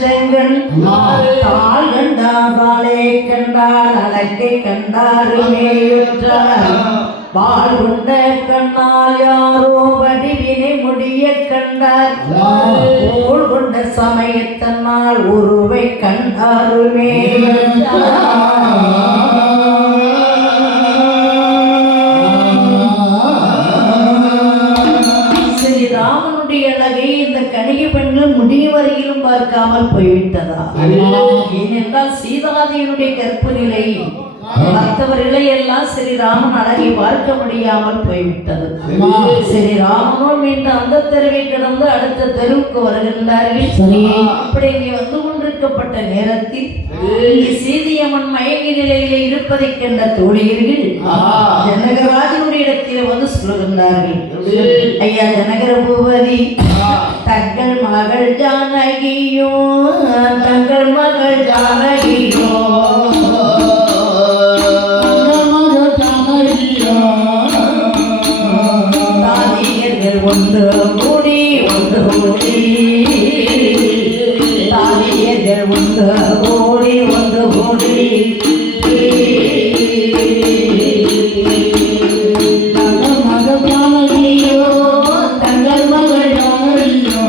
கற்றங்கண் தாள் கண்டாலே கண்டால் அடக்கை கண்டாருமேயுற்றார் பால் உண்ட கண்ணால் யாரோ வடிவினை முடிய கண்டார் போல் கொண்ட சமயத்தனால் உருவை கண்டாருமே ஸ்ரீராமனுடைய அழகை இந்த கணிக பெண்கள் முடிய வரையிலும் பார்க்காமல் போய்விட்டதா? ஏனென்றால் சீதாதேவியுடைய கற்பு நிலை மற்றவர்களை எல்லாம் ஸ்ரீராமன் அழகை பார்க்க முடியாமல் போய்விட்டது. ஸ்ரீராமனும் மீண்டும் அந்த தெருவை கடந்து அடுத்த தெருவுக்கு வருகின்றார்கள். அப்படி இங்கே வந்து கொண்டிருக்கப்பட்ட நேரத்தில் சீதையம்மன் மயங்கி நிலையில இருப்பதை கண்ட தோழியர்கள் ஜனகராஜனுடைய இடத்தில வந்து சொல்லுகின்றார்கள், ஐயா ஜனகர பூபதி, தங்கள் மகள் ஜானகியோ தங்கள் மகள் ஜானகியோ ஒன்று கூடி ஒன்று கூடி தாலியர்கள் ஒன்று கூடி ஒன்று கூடி தங்கள் மகள் ஜானகியோ தங்கள் மகள் ஜானகியோ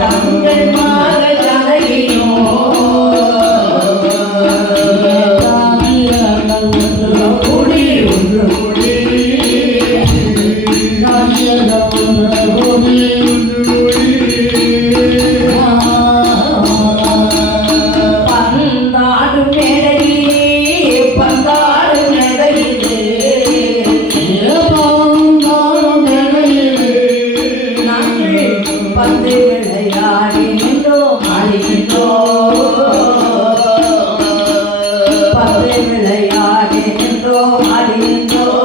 தங்கள் மகள் ஜானகியோ கூடி ஒன்று கூடி பந்தாடு மேடையிலே பந்தாடு மேடையிலே நாங்கள் பந்து விளையாடி நின்றோம் ஆடுகின்றோம் பந்து விளையாடி நின்றோம் ஆடுகின்றோம்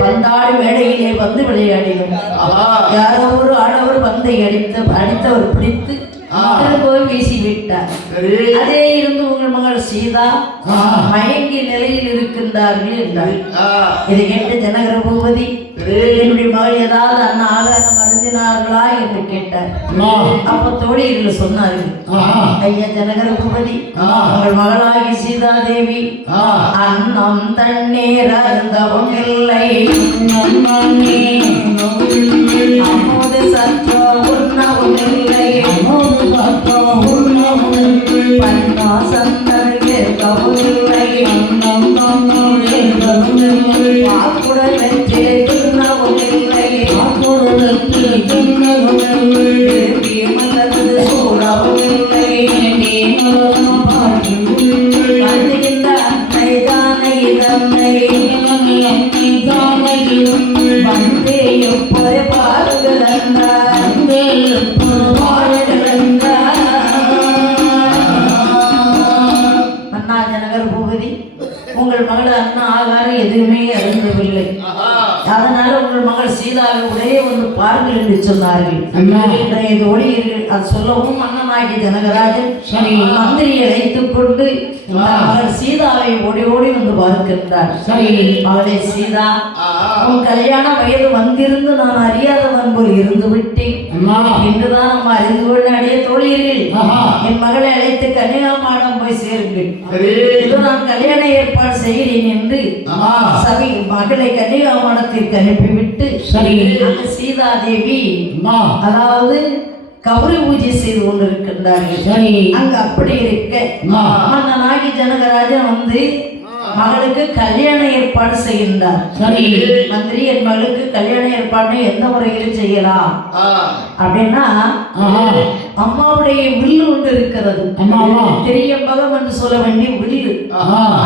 பந்தாடு மேடையிலே வந்து விளையாடினோம். யாரோ ஒரு ஆடவர் பந்தை அடித்தவர் பிடித்து போய் வீசி விட்டார். அதே இருந்து உங்கள் மகள் சீதா மயங்கி நிலையில் இருக்கின்றார்கள் என்றார். இதை கேட்டு ஜனகர பூபதி, என்னுடைய மகள் ஏதாவது அண்ணா ஆகாரம் அருந்தினார்களா என்று கேட்டார். அப்ப தோழிகள் சொன்னார்கள், ஐயா ஜனகர பூபதி, உங்கள் மகளாகி சீதா தேவி அன்னம் தண்ணீர் அருந்தவும் இல்லை, அம்மோது சற்றோ உண்ணவும் இல்லை, பன்னா சந்தர் கேட்கவும் இல்லை, பாக்குடன் வெற்றே துண்ணவும் இல்லை, உங்கள் மகள் அண்ணா ஆகாரம் எதுவுமே அருந்தவில்லை. அதனால உங்கள் மகள் சீதாவை உடைய வந்து பாருங்கள் என்று சொன்னார்கள். ஒளியர்கள் அது சொல்லவும் மன்னனாகி ஜனகராஜன் மந்திரியை அழைத்துக் கொண்டு மகள் சீதாவை ஓடி ஓடி வந்து பார்க்கின்றார். மகளே சீதா, உன் கல்யாண வயது வந்திருந்து நான் அறியாதவன் போல் இருந்து விட்டேன். இன்றுதான் நம்ம அறிந்து கொள்ள அடைய தோழியர்கள் என் மகளை அழைத்து கன்னியாகுமரி போய் சேருங்கள். நான் கல்யாண ஏற்பாடு செய்கிறேன் என்று சபை மகளை கன்னியாகுமரத்திற்கு அனுப்பிவிட்டு அந்த சீதாதேவி அதாவது கௌரி பூஜை செய்து கொண்டிருக்கின்றார்கள். அங்க அப்படி இருக்க மன்னனாகி ஜனகராஜன் வந்து மகளுக்கு கல்யாண ஏற்பாடு செய்கின்றார். மந்திரி என் மகளுக்கு கல்யாண ஏற்பாடு எந்த முறையில் செய்யலாம் அப்படின்னா அம்மாவுடைய வில்லு ஒன்று இருக்கிறது. தெரியம்பகம் என்று சொல்ல வேண்டிய வில்லு.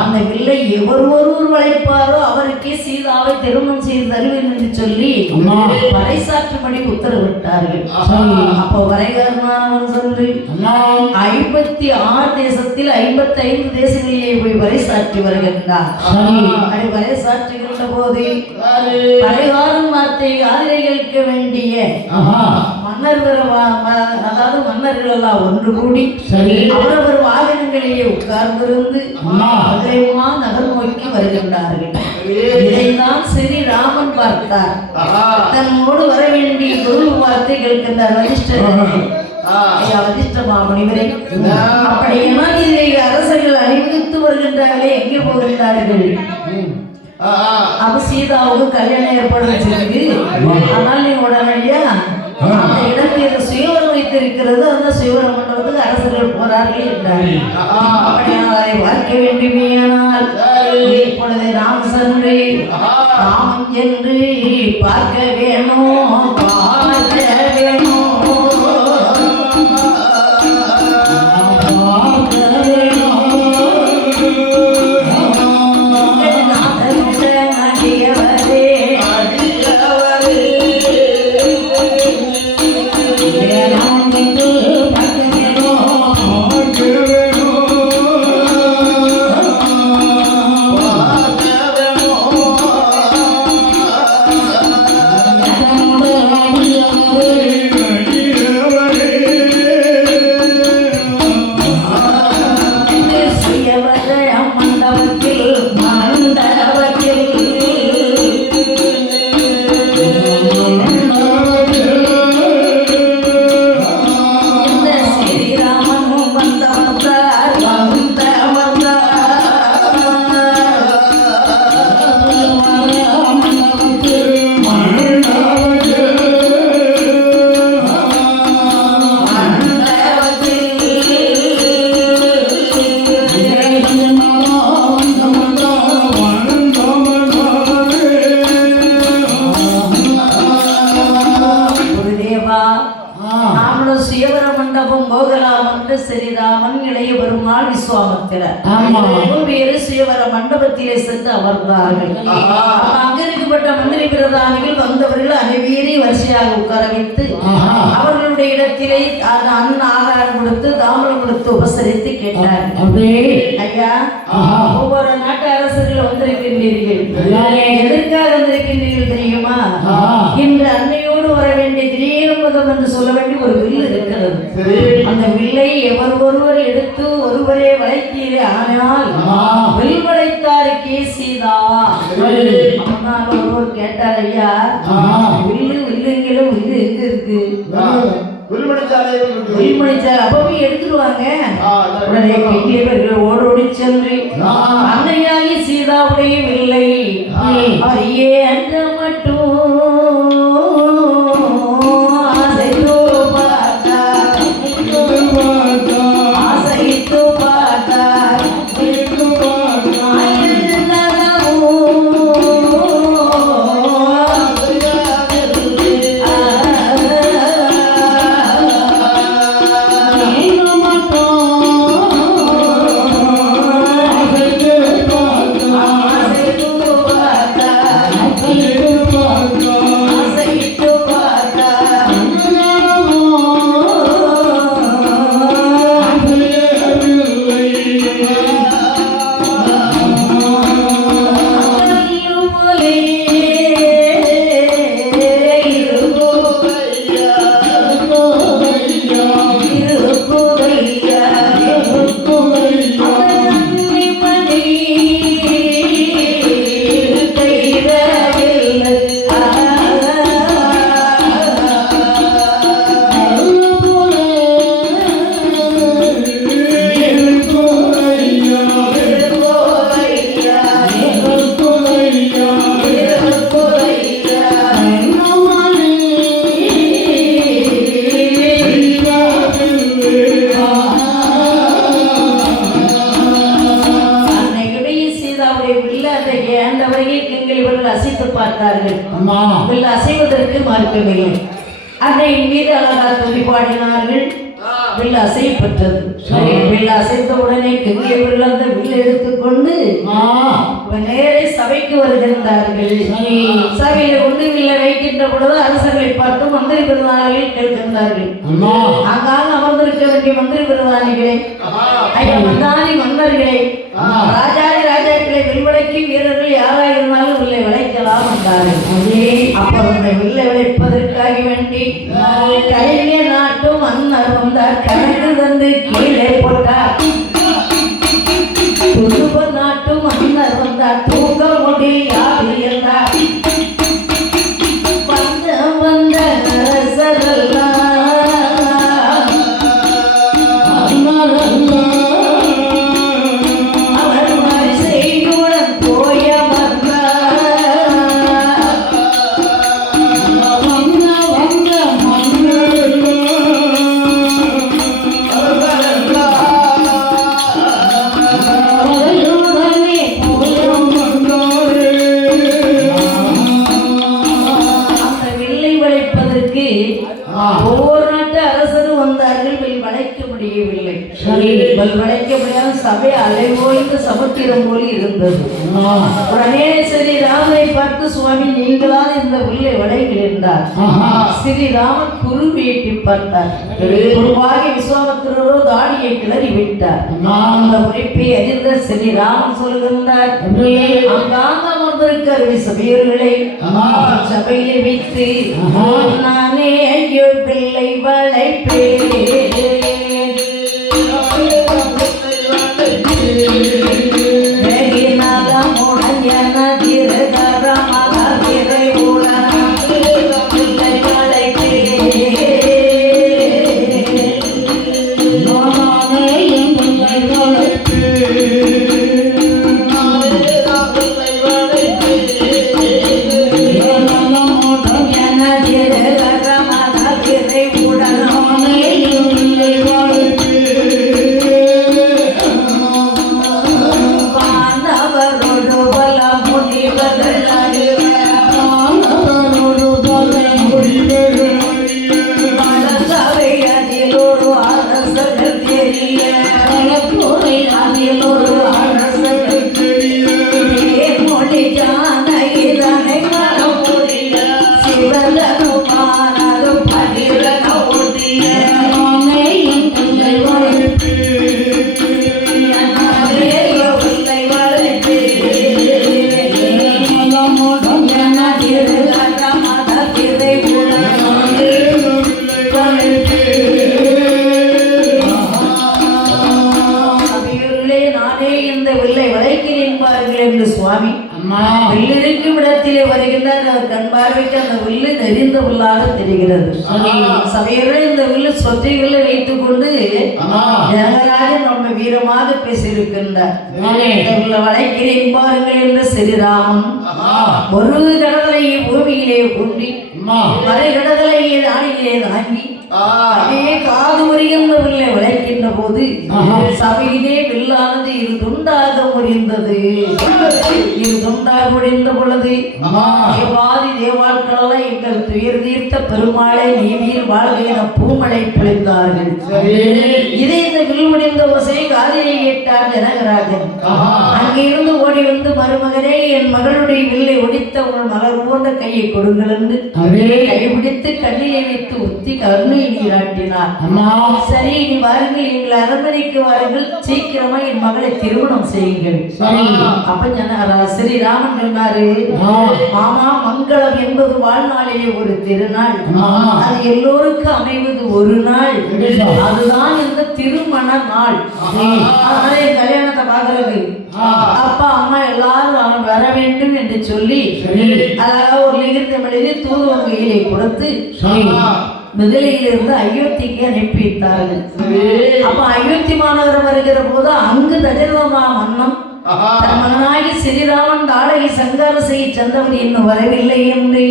அந்த வில்லை எவர் ஒருவர் வளைப்பாரோ அவருக்கே சீதாவை திருமணம் செய்து தருவேன் என்று சொல்லி பறைசாற்றும்படி உத்தரவிட்டார்கள். அப்போ வரைகாரன் சொல்லி 56 தேசத்தில் 55 தேசங்களிலே போய் வரைசாற்றி வருகின்றார். வரைசாற்றுகின்ற போது பரிகாரம் வார்த்தை காதிலே கேட்க வேண்டிய அதாவது மன்னர்கள் எல்லாம் ஒன்று கூடி அவரவர் வாகனங்களிலே உட்கார்ந்திருந்து நகர் நோக்கி வருகின்றார்கள். இதைதான் ஸ்ரீராமன் பார்த்தார். தன்னோடு வர வேண்டிய குரு வார்த்தை கேட்கின்றார். வசிஷ்டமாமுனிவரை அப்படியேனா இதை அரசர்கள் அணிவித்து வருகின்றார்களே, எங்கே போகின்றார்கள்? அப்ப சீதாவுக்கு கல்யாணம் ஏற்பாடு வச்சிருக்கு. ஆனால் நீங்க உடனடியா அந்த இடத்தில் சுயவரம் வைத்திருக்கிறது. அந்த சுயவரம் மண்டபத்துக்கு அரசர்கள் போறார்கள் என்றார்கள். அப்படியானால் அதை பார்க்க வேண்டுமேயானால் இப்பொழுது நாம் சென்று ராமன் என்று பார்க்க வேணும், பார்க்க வேணும். ஸ்ரீராமன் இளைய பெருமாள் விஸ்வாமித்திரர் வேறு சுயவர மண்டபத்திலே சென்று அமர்ந்தார்கள். அங்க இருக்கப்பட்ட மந்திரி பிரதானிகள் வந்தவர்கள் அனைவரையும் வரிசையாக உட்கார வைத்து அவர்களுடைய இடத்திலே அண்ணன் ஆகாரம் கொடுத்து தாமரம் கொடுத்து உபசரித்து கேட்டார்கள். ஐயா, ஒவ்வொரு நாட்டு அரசர்கள் வந்திருக்கின்றீர்கள், எதற்காக வந்திருக்கின்றீர்கள் தெரியுமா? இன்று அன்னையோடு வர வேண்டிய திரேணுபதம் என்று சொல்ல வேண்டிய ஒரு வில் இருக்கிறது. அந்த வில்லை எவர் ஒருவர் எடுத்து ஒருவரே வளைத்தீரே, ஆனால் வில் வளைத்தாருக்கே சீதா. ஆனால் ஒருவர் கேட்டார், ஐயா வில்லு வில்லுங்களும் வில்லு எங்க இருக்கு? அப்பவே எடுத்துருவாங்க. உடனே கெட்டியவர்கள் ஓடோடி சென்று அன்னையாகி சீதாவுடைய வில்லை ஐயே அந்த மட்டும் பார்க்கவில்லை. அன்னையின் மீது அழகா துதி பாடினார்கள். வில் அசைப்பட்டது. வில் அசைத்த உடனே கங்கையவர்கள் அந்த வில் எடுத்துக்கொண்டு நேரே சபைக்கு வருகின்றார்கள். சபையில கொண்டு வில்ல வைக்கின்ற பொழுது அரசர்களை பார்த்து மந்திரி பிரதானிகள் கேட்கின்றார்கள். அங்காக அமர்ந்திருக்க வேண்டிய மந்திரி பிரதானிகளே, ஐயா மந்தானி மன்னர்களே, ராஜாதி ராஜாக்களை வில்வளைக்கு வீரர்கள் யாரா இருந்தாலும் வில்லை விளைக்கலாம் என்றார்கள். அப்ப அந்த வில்லை விளைப்பதற்காக வேண்டி கையிலே நாட்டும் மன்னர் வந்தார். கணக்கு தந்து கீழே போட்டார். துருவ நாட்டும் மன்னர் வந்தார். தூக்க முடியாது என்றார். வந்த அரசரெல்லாம் ஒவ்வொரு நாட்டு அரசரும் வந்தார்கள். வளைக்க முடியவில்லை. வளைக்க முடியாத சபை அலைவோய்ந்து சமுத்திரம் போல் இருந்தது. உடனே ஸ்ரீராமனை பார்த்து, சுவாமி நீங்களால் இந்த வில்லை வளைக்கிறீர்கள். ஸ்ரீராமன் குறுவேட்டி பார்த்தார். குருவாகி விஸ்வாமித்திரரோ தாடியை கிளறி விட்டார். அந்த உரைப்பை அறிந்த ஸ்ரீராமன் சொல்கின்றார், அங்காங்க அமர்ந்திருக்கிற சபையர்களை சபையிலே வைத்து நானே ஐயோ பிள்ளை வளைப்பேன். சுவாமி வில்லிருக்கும் இடத்திலே வருகின்றார். அவர் கண் பார்வைக்கு அந்த வில்லு நெறிந்த வில்லாக தெரிகிறது. சபையர்கள் இந்த வில்லு சொத்தைகளை வைத்துக் கொண்டு ஜனகராஜன் ரொம்ப வீரமாக பேசியிருக்கின்றார். வளைக்கிறேன் பாருங்கள் என்ற ஸ்ரீராமன் ஒரு கடலையை பூமியிலே ஊன்றி மறை கடலையை நாளிலே தாங்கி அதே காது வருகின்ற வில்லை விளைக்கின்ற போது சபையிலே வில்லானது இரு துண்டாக முடிந்தது. இரு துண்டாக முடிந்த பொழுது தேவாதி தேவாட்கள எங்கள் துயர் தீர்த்த பெருமாளை நீவீர் வாழ்க என பூமழை பொழிந்தார்கள். இதே இந்த வில் முடிந்த ஓசை காதிலே கேட்டார் ஜனகராஜன். அங்கிருந்து ஓடி வந்து, மருமகனே, என் மகளுடைய வில்லை ஒடித்த உங்கள் மகள் போன்ற கையை கொடுங்கள் என்று கைபிடித்து கண்ணிலே வைத்து உத்தி கருணை நீராட்டினார். சரி, நீ வாருங்கள், எங்கள் அரண்மனைக்கு வாருங்கள், சீக்கிரமா என் மகளை திருமணம் செய்யுங்கள். அப்ப ஸ்ரீராமன் சொன்னாரு, மாமா, மங்களம் என்பது வாழ்நாளிலே ஒரு திருநாள். அது எல்லோருக்கும் அமைவது ஒரு நாள். அதுதான் இந்த திருமண நாள். அதனால கல்யாணத்தை பாக்குறது அப்பா அம்மா எல்லாரும் வர வேண்டும் என்று சொல்லி அழகா ஒரு லிகிதம் எழுதி தூதுவன் கையிலே கொடுத்து முதலிலிருந்து அயோத்திக்கு அனுப்பி வைத்தார்கள். அப்ப அயோத்தி மாநகரம் வருகிற போது அங்கு தஜரதமா மன்னம் தன் மகனாகி ஸ்ரீராமன் தாடகை சங்காரம் செய்ய சென்றவர் இன்னும் வரவில்லை என்று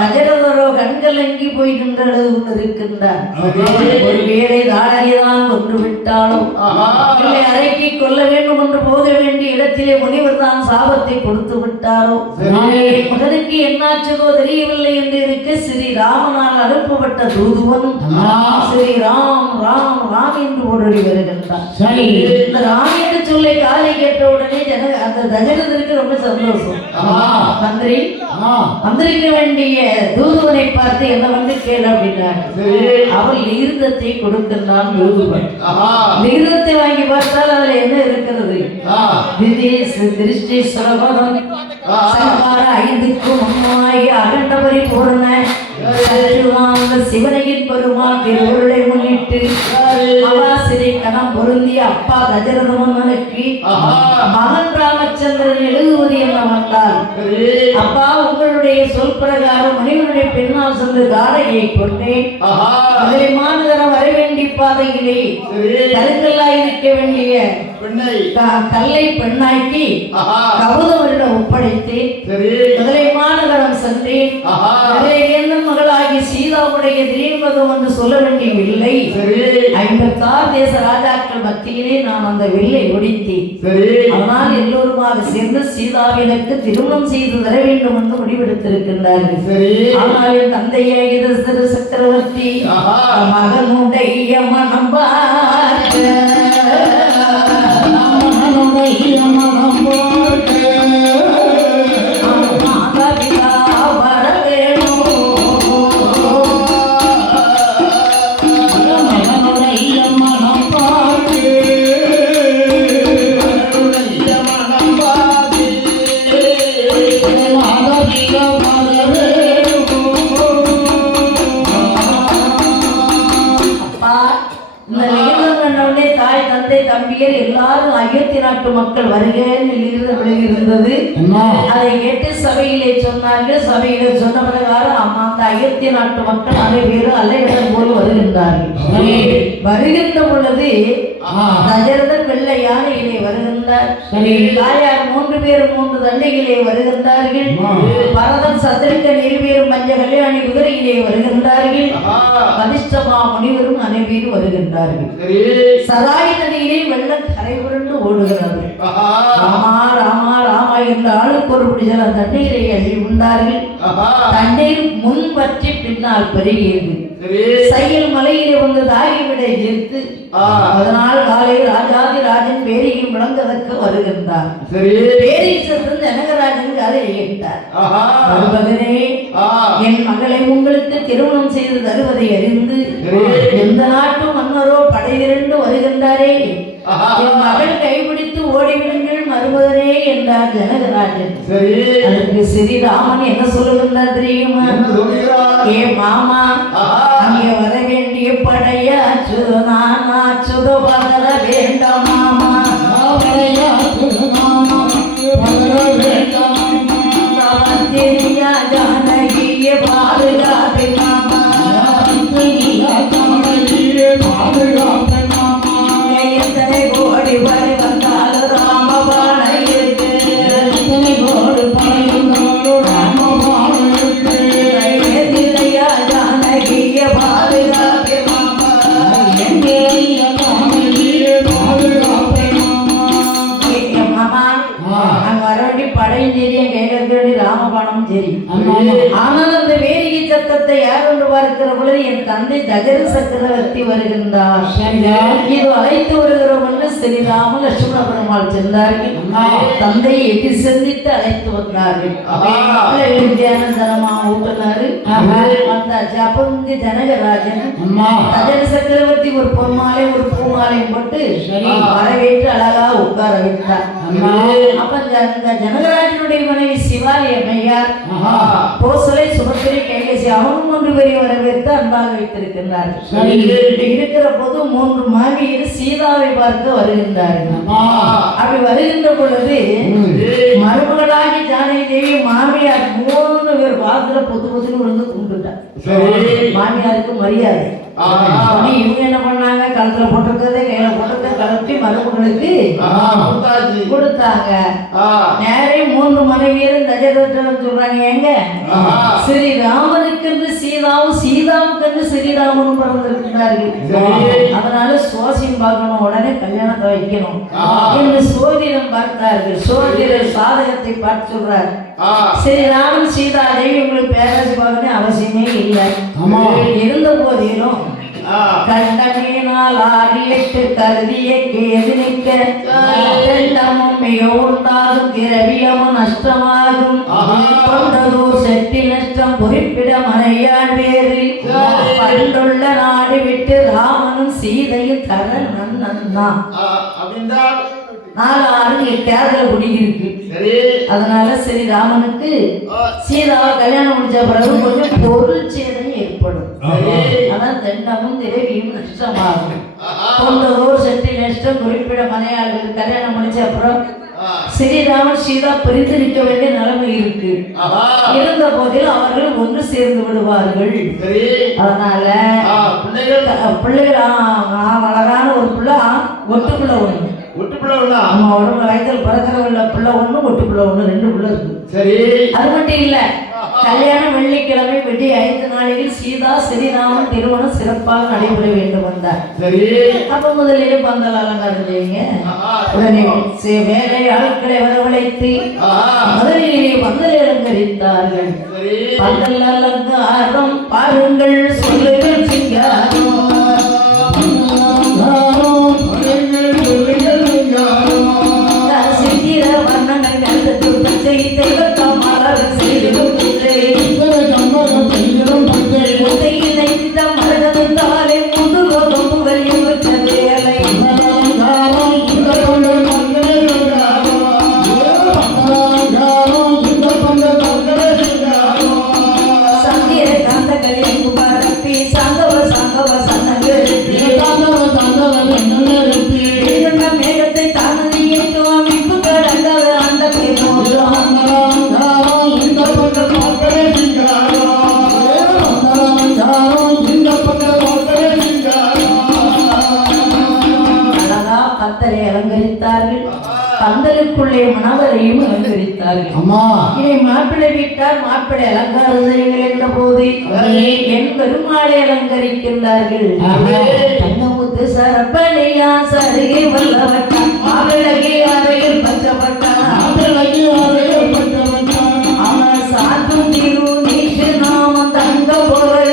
நஜரதரோ கண்கலங்கி போய் நின்றது கொண்டிருக்கின்றார். ஒருவேளை தாடகைதான் கொன்று விட்டாலும் இல்லை அறைக்கு கொள்ள வேண்டும் என்று போக வேண்டிய இடத்திலே முனிவர் தான் சாபத்தை கொடுத்து விட்டாரோ மகனுக்கு என்னாச்சதோ தெரியவில்லை என்று இருக்க ஸ்ரீராமனால் அனுப்பப்பட்ட தூதுவன் ஸ்ரீராம் ராம் ராம் என்று ஓடி வருகின்றார். இந்த ராம் என்று சொல்லை காலை கேட்ட உடனே அந்த தசரதருக்கு ரொம்ப சந்தோஷம். மந்திரி மந்திரிக்க வேண்டிய தூதுவனை பார்த்து என்ன வந்து கேளு அப்படின்னார். அவள் லிகிதத்தை கொடுக்கின்றான் தூதுவன். லிகிதத்தை வாங்கி பார்த்தால் அதுல என்ன இருக்கிறது? திருஷ்டி சரவணம் சங்கார 5க்கு முன்னாகி அகண்டபரி பூரண சிவனையின் பெருமாள் திருவுருளை முன்னிட்டு அவாசிரை கணம் பொருந்திய அப்பா தசரத மன்னனுக்கு மகன் ராமச்சந்திரன் எழுதுவது என்னவென்றால், அப்பா உங்களுடைய சொல் பிரகாரம் முனிவனுடைய பெண்ணால் சென்று தாடகையை கொண்டேன். மதுரை மாநகரம் வர வேண்டிய பாதையிலே கருங்கல்லாய் இருக்க வேண்டிய கல்லை பெண்ணாக்கி கௌதமரிடம் ஒப்படைத்தேன். மதுரை மாநகரம் சென்றேன். மகளாகி சீதாவுடைய திரீமகம் என்று சொல்ல வேண்டியவில்லை. 56 தேச ராஜாக்கள் மத்தியிலே நான் அந்த வில்லை ஒடித்தேன். அதனால் எல்லோருமாக சேர்ந்து சீதாவிற்கு திருமணம் செய்து தர வேண்டும் என்று முடிவெடுத்திருக்கின்றார்கள். ஆனால் என் தந்தையாகிய தசரத சக்கரவர்த்தி மகனுடைய மனம் பார்க்க எல்லாரும் அயோத்தி நாட்டு மக்கள் வருகிறது. அதை கேட்டு சபையிலே சொன்னார்கள். சபையிலே சொன்ன பிரகாரம் அந்த அயோத்தி நாட்டு மக்கள் அனைவரும் அலையிடம் போல் வருகின்றார்கள். வருகின்ற பொழுது தசரதன் வெள்ளை யானையிலே வருகின்றார். தாயார் 3 பேர் 3 தண்டையிலே வருகின்றார்கள். பரதன் சத்திரிகன் 2 பேரும் மஞ்ச கல்யாணி குதிரையிலே வருகின்றார்கள். வசிஷ்டமா முனிவரும் அனைவரும் வருகின்றார்கள். சராய் நதியிலே வெள்ளம் கரை புரண்டு ஓடுகிறது. ராமா ராமா ராமா என்று ஆளுக்கு ஒரு பிடிச்சல தண்ணீரை அள்ளி உண்டார்கள். தண்ணீர் முன் பற்றி பின்னால் பெருகியது. சையல் மலையிலே வந்து தாகிவிட ஈர்த்து அதனால் காலை ராஜாதி ராஜன் பேரியும் விளங்கதற்கு வருகின்றார். பேரில் சென்று ஜனகராஜன் கதை கேட்டார். என் மகளை உங்களுக்கு திருமணம் செய்து தருவதை அறிந்து எந்த நாட்டு மன்னரோ படையிரண்டு வருகின்றாரே, என் மகள் கைபிடித்து ஓடிவிடுங்கள் மருமகனே என்றார் ஜனகராஜன். அதற்கு ஸ்ரீராமன் என்ன சொல்லுகின்றார் தெரியுமா? ஏ மாமா, அங்கே வர வேண்டிய படையாச்சு நான் ஆச்சுதோ வளர வேண்டாம் மாமா, தெரியா ஜானகிய பாதுகாத்து மாமா, எத்தனை கோடி வரை வந்தாலும் ராமபாண இருக்கு, எத்தனை கோடி பழைய ராமபாண இருக்கு, தெரியா ஜானகிய பாதுகாத்து மாமா, எங்கே அங்க வர வேண்டிய படையும் சரி, என் கையில இருக்க வேண்டிய ராமபாணமும் சரி. ஆனால் அந்த வேடிக்கை சத்தத்தை யார் என்று பார்க்கிற பொழுது என் தந்தை தசரத சக்கரவர்த்தி வருகின்றார். இது அழைத்து வருகிறோம் என்று ஸ்ரீராம லட்சுமண பெருமாள் சென்றார்கள். தந்தையை எட்டி சந்தித்து அழைத்து வந்தார்கள். வித்யானந்தனமா ஊட்டினாரு. வந்தாச்சு. அப்ப இங்க ஜனகராஜன் தசரத சக்கரவர்த்தி ஒரு பொன்மாலை ஒரு பூமாலை போட்டு வரவேற்று அழகா உட்கார வைத்தார். அப்ப ஜனகராஜனுடைய மனைவி சிவாலி அம்மையார், கோசலை சுபத்திரை கைகேசி அவனும் 3 பேரை வரவேற்று அன்பாக வைத்திருக்கின்றார்கள். இருக்கிற போது 3 மாமியர் சீதாவை பார்க்க வருகின்றார்கள். அப்படி வருகின்ற பொழுது மருமகளாகி ஜானகி தேவி மாமியார் 3 பேர் வாசல பொது பொதுன்னு விழுந்து கும்பிட்டுட்டார். மாமியாருக்கு மரியாதை. இவங்க என்ன பண்ணாங்க, கழுத்துல போட்டிருக்கதை கையில போட்டிருக்க கலட்டி மருமகளுக்கு கொடுத்தாங்க. நேரே 3 மனைவியரும் தசரதன் சொல்றாங்க, எங்க ஸ்ரீராமனுக்கு என்று சீதாவும் சீதாவுக்கு என்று ஸ்ரீராமனும் பிறந்திருக்கிறார்கள். அதனால சோசியம் பார்க்கணும், உடனே கல்யாணத்தை வைக்கணும் என்று சோதிடம் பார்த்தார்கள். சோதிடர் சாதகத்தை பார்த்து சொல்றார், ஸ்ரீராமன் சீதா தேவி உங்களுக்கு பேராசி பார்க்கணும் அவசியமே இல்லை. இருந்த போதிலும் கண்டமீனால் ஆடியிட்டு கருதிய கேது நிற்க மிக உண்டாகும் திரவியமும் நஷ்டமாகும். கொண்டதோர் செட்டி நஷ்டம் குறிப்பிட மனையாள் வேறு பண்டுள்ள நாடு விட்டு ராமனும் சீதையும் தர நன்னா 4-6 குடியிருக்கு. அதனால சரி ராமனுக்கு சீதாவை கல்யாணம் முடிச்ச பிறகு கொஞ்சம் பொருள் சேதம் ஏற்படும். அதான் தண்டமும் திரவியும் நஷ்டமாகும். கொண்டதோர் செட்டி நஷ்டம் குறிப்பிட மனையாளுக்கு கல்யாணம் முடிச்ச அப்புறம் ஸ்ரீராமன் சீதா பிரிந்து நிற்க வேண்டிய நிலைமை இருக்கு. இருந்த போதிலும் அவர்கள் ஒன்று சேர்ந்து விடுவார்கள். அதனால பிள்ளைகள் அழகான ஒரு பிள்ளை ஒட்டுக்குள்ள ஒண்ணு நம்ம உடம்புல வயதில் பிறக்கிறவங்கள பிள்ளை ஒண்ணு ஒட்டுக்குள்ள ஒண்ணு 2 பிள்ளை இருக்கு. அது மட்டும் இல்ல, கல்யாணம் வெள்ளிக்கிழமை விடிய 5 நாளில் சீதா ஸ்ரீராமன் திருமணம் சிறப்பாக நடைபெற வேண்டும் வந்தார். அப்ப முதலிலே பந்தல் அலங்காரம் செய்யுங்க. உடனே வேலை ஆட்களை வரவழைத்து முதலிலே பந்தல் அலங்கரித்தார்கள். பந்தல் அலங்காரம் பாருங்கள் சொல்லுங்கள் சிங்காரம் பந்தலுக்குள்ளே மணவரையும் அலங்கரித்தார்கள். இதை மாப்பிள்ளை வீட்டார் மாப்பிள்ளை அலங்காரம் செய்யுங்கள் என்ற போது என் பெருமாளை அலங்கரிக்கின்றார்கள். தங்கமுத்து சரப்பணியா சருகே வல்லவட்டான் மாவிளகே அறையில் பச்சப்பட்டான் அவன் சாத்தும் திரு நீட்டு நாமம் தங்க பொருள்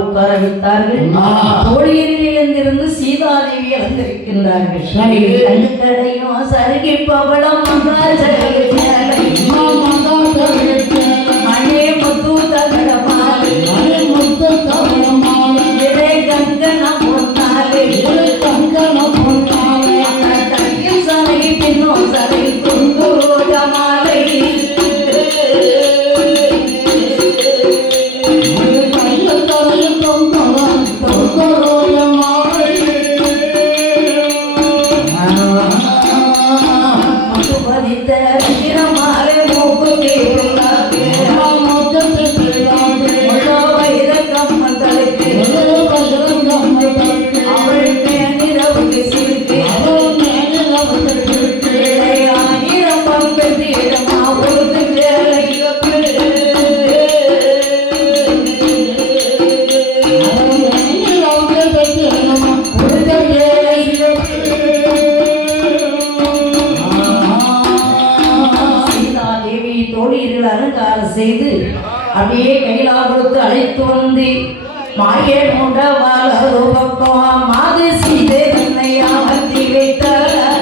உட்கார வைத்தார்கள். தோழியரிலிருந்து சீதாதேவி அலங்கரிக்கின்றார்கள். கடையும் சருகி பவளம் மணி முத்து தகடமாலை கங்கணம் பொன்னாலே கையில் சருகி பின்னோ சரை கொண்டு ரோஜமாலை பதித்த மூக்கு அப்படியே கையிலா கொடுத்து அழைத்து வந்து மாயே மூட பக்கம் மாது சீதை என்னை அமர்த்தி வைத்தார்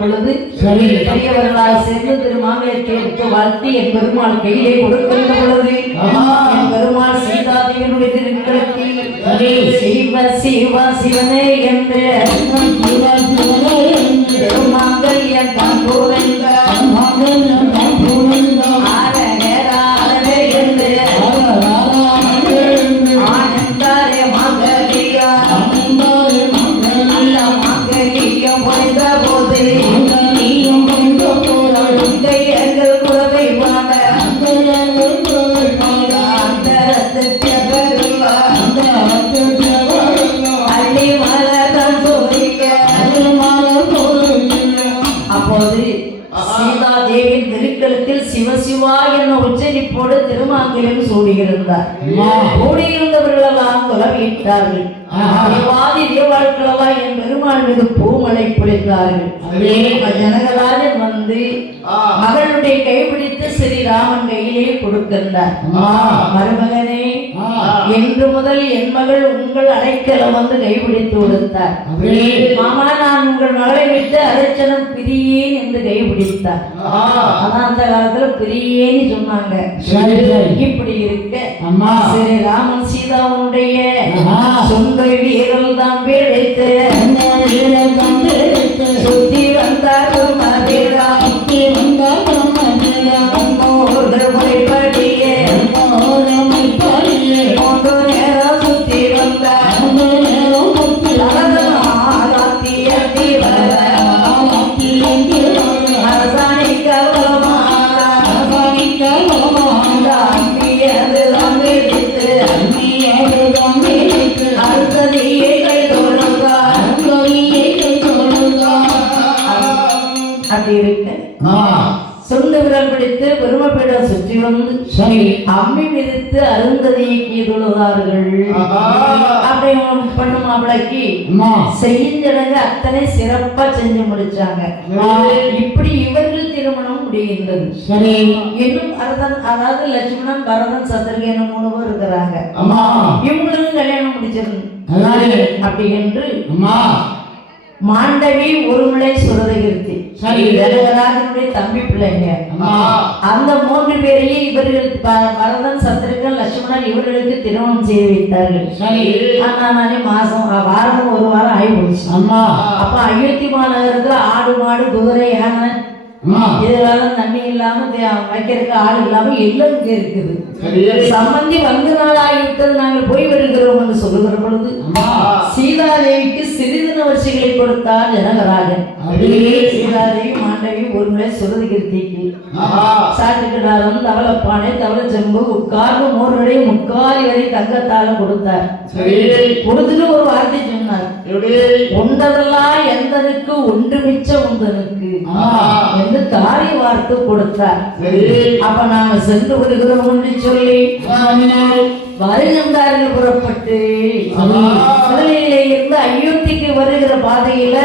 பொழுது பெரியவர்களால் சென்று திருமாங்கலத்தை எடுத்து வாழ்த்தி என் பெருமாள் கையிலே கொடுக்கின்ற பொழுது என் பெருமாள் சீதாதேவியினுடைய திருக்கரத்தில் சிவ சிவ சிவனே என்று திருமாங்கல்யம் தான் போவென்ற சிவசிவா என்ன உச்சரிப்போடு திருமாங்கலம் சூடியிருந்தார். கூடியிருந்தவர்களெல்லாம் குலவிட்டார்கள். தேவாதி தேவாட்களெல்லாம் என் பெருமாள் மீது பூமலை பொழிந்தார்கள். ஜனகராஜன் வந்து மகளுடைய கைப்பிடித்து ஸ்ரீராமன் கையிலே கொடுக்கின்றார். மருமகனே, என்று முதல் என் மகள் உங்கள் அடைக்கலம் வந்து கைப்பிடித்து கொடுத்தார். மாமா, நான் உங்கள் மகளை விட்டு அரைச்சனம் பிரியேன் என்று கைப்பிடித்தார். ஆனா அந்த காலத்துல பிரியேன்னு சொன்னாங்க. இப்படி இருக்க ஸ்ரீராமன் சீதாவுடைய சொந்த வீரல் தான் பிழைத்து சுத்தி வந்தார். சொந்த விரல் பிடித்து பெருமைப்பீடம் சுற்றி வந்து அம்மி மிதித்து அருந்ததியை கீதுழுதார்கள். அப்படி பண்ணு மாப்பிளைக்கு செய்யுஞ்சடங்கு அத்தனை சிறப்பா செஞ்சு முடிச்சாங்க. இப்படி இவர்கள் திருமணம் முடிகின்றது. இன்னும் அதாவது லட்சுமணன், பரதன், சத்ருகன் 3 பேர் இருக்கிறாங்க. இவங்களுக்கும் கல்யாணம் முடிச்சிருந்து அப்படி என்று மாண்டவி ஒருமுறை சுரதகிருத்தி ஜனகராஜனுடைய தம்பி பிள்ளைங்க. அந்த 3 பேரையும் இவர்கள் பரதன், சத்ருகன், லட்சுமணன் இவர்களுக்கு திருமணம் செய்து வைத்தார்கள். ஆனா மாசம் வாரம் 1 வாரம் ஆகி போச்சு. அப்ப அயோத்தி மாநகரத்துல ஆடு, மாடு, குதிரை, யானை இதெல்லாம் தண்ணி இல்லாம வைக்கிறதுக்கு ஆள் இல்லாம எல்லாம் இங்க இருக்குது. சம்பந்தி வந்து நாள் ஆகிவிட்டது, நாங்கள் போய் வருகிறோம் என்று சொல்லுகிற பொழுது சீதாதேவிக்கு சிறிதின வரிசைகளை கொடுத்தார் ஜனகராஜன். சீதாதேவி மாண்டவி ஒருமுறை சுரதகிருத்திக்கு சாட்டுக்கிடாரம், தவளப்பானை, தவள செம்பு, உட்கார்ந்து 3 வரை 3/4 வரை தங்கத்தாலும் கொடுத்தார். கொடுத்துட்டு ஒரு வார்த்தை சொன்னார், உண்டதெல்லாம் எந்தனுக்கு ஒன்று மிச்சம் உந்தனுக்கு என்று காரிய வார்த்தை கொடுத்தார். அப்ப நாங்க சென்று வருகிறோம் என்று சொல்லி வருகின்றார்கள். புறப்பட்டு முதலிலே இருந்து அயோத்திக்கு வருகிற பாதையில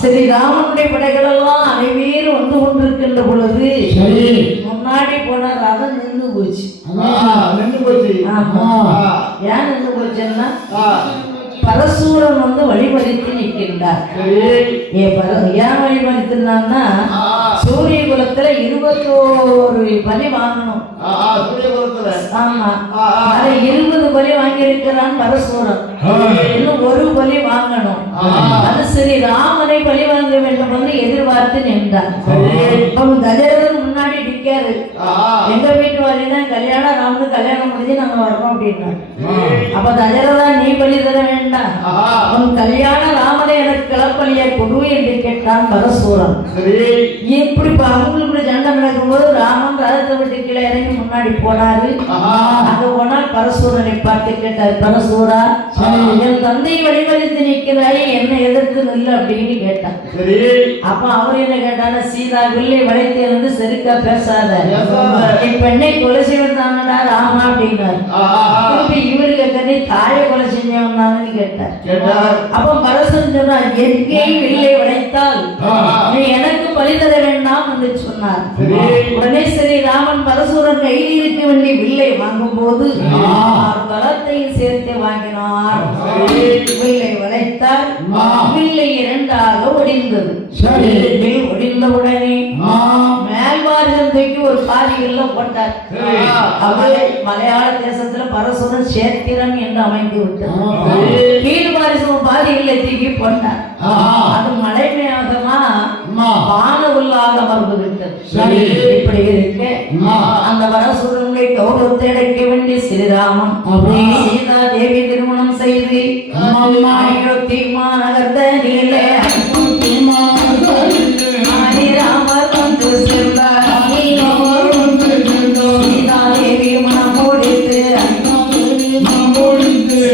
ஸ்ரீராமனுடைய படைகள் எல்லாம் அனைவரும் வந்து கொண்டிருக்கின்ற பொழுது முன்னாடி போன ரதம் நின்று போச்சு. ஏன் நின்று போச்சுன்னா பரசூரன் வந்து வழிமறித்து நிற்கின்றார். ஏன் வழிமறித்துனா சூரிய குலத்துல 21 பலி வாங்கணும். ஆமா, 20 பலி வாங்கி இருக்கிறான் பரசூரன். இன்னும் 1 பலி வாங்கணும். அது சரி, ராமனை பலி வாங்க வேண்டும் என்று எதிர்பார்த்து நின்றார். தசரதன் முன்னாடி நிற்காரு. எங்க வீட்டு வரைதான் கல்யாணம், ராமனு கல்யாணம் முடிஞ்சு நாங்க வரணும் அப்படின்னா. அப்ப தசரதா, நீ பலி தர வேண்டாம், உன் கல்யாண ராமனை எனக்கு கிளப்பலியை கொடு என்று கேட்டான் பரசூரன். இப்படி அவங்களுக்கு சண்டை நடக்கும்போது ராமன் ரதத்தை விட்டு கீழே இறங்கி முன்னாடி போனாரு. அங்க போனால் பரசூரனை பார்த்து கேட்டார், பரசூரா, என் தந்தையை வழிமறித்து நிற்கிறாய், என்ன எதிர்த்து நில்லு அப்படின்னு கேட்டான். அப்ப அவர் என்ன கேட்டாரு, சீதா வில்லை வளைத்து இருந்து செருக்கா பேசாத, என் பெண்ணை கொலை செய்வதானடா ராமா அப்படின்னாரு. திருப்பி இவரு கேட்க தாயை கொலை செஞ்சவனான்னு கேட்டார். அப்ப பரசன் சொன்னார், எங்கே வில்லை உடைத்தால் நீ எனக்கு பலி தர வேண்டாம் என்று சொன்னார். உடனே சரி ராமன் பரசுரன் கையில் இருக்க வேண்டிய வில்லை வாங்கும் போது பலத்தையும் சேர்த்து வாங்கினார். வில்லை உடைத்தார். வில்லை இரண்டாக ஒடிந்தது. ஒடிந்தவுடனே மேல்வாரிசம் தூக்கி ஒரு பாதிகள்ல போட்டார். அவரை மலையாள தேசத்துல பரசுரன் சேத்திரன் என்று அமைந்து விட்டார். கீழ்வாரிசம் பாதிகளை தூக்கி போட்டார். அது மலை மேகமா வான உள்ளாக அமர்ந்து விட்டது. இப்படி இருக்கு அந்த பரசுரனை கௌரவத்தை அடைக்க வேண்டிய ஸ்ரீராமன் சீதா தேவி திருமணம் செய்து நகர்ந்த நீலே ராமர் வந்து சேர்ந்தார். சீதா தேவி மனம் முடித்து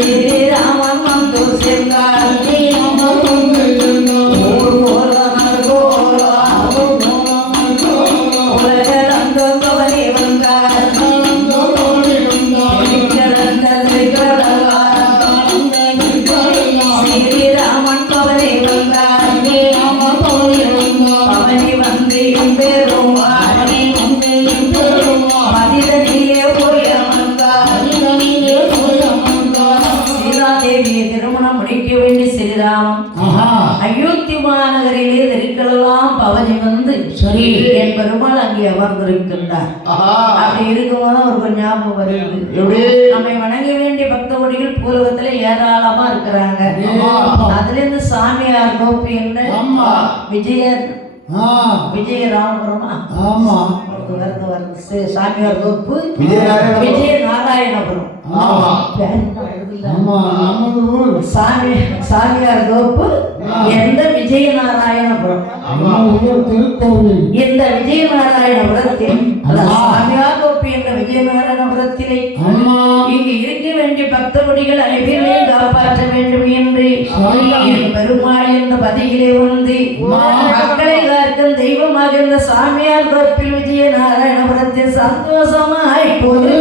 ஸ்ரீராமன் வந்து சேர்ந்தார். அயோத்தி மாநகரிலே நெருக்களெல்லாம் பவனி வந்து என் பெருமாள் அங்கே அமர்ந்திருக்கின்றார். அப்படி இருக்கும்போது அவருக்கு ஞாபகம் வருது, நம்மை வணங்க வேண்டிய பக்த கொடிகள் பூலகத்துல ஏராளமா இருக்கிறாங்க. அதுல இருந்து சாமியார் கோப்பி என்ன விஜயராமபுரமா சாமியார் கோப்பு விஜய நாராயணபுரம் சாமியார் கோப்பு எந்த விஜயநாராயணபுரம். இந்த விஜயநாராயணபுரத்தில் சாமியார் கோப்பு என்ற விஜயநாராயணபுரத்திலே இங்கு இருக்க வேண்டிய பக்த கொடிகள் அனைவரையும் காப்பாற்ற வேண்டும் என்று பெருமாள் என்ற பதியிலே வந்து மக்களை காக்கும் தெய்வமாக இந்த சாமியார் கோப்பில் விஜயநாராயணபுரத்தில் சந்தோஷமாய் பொது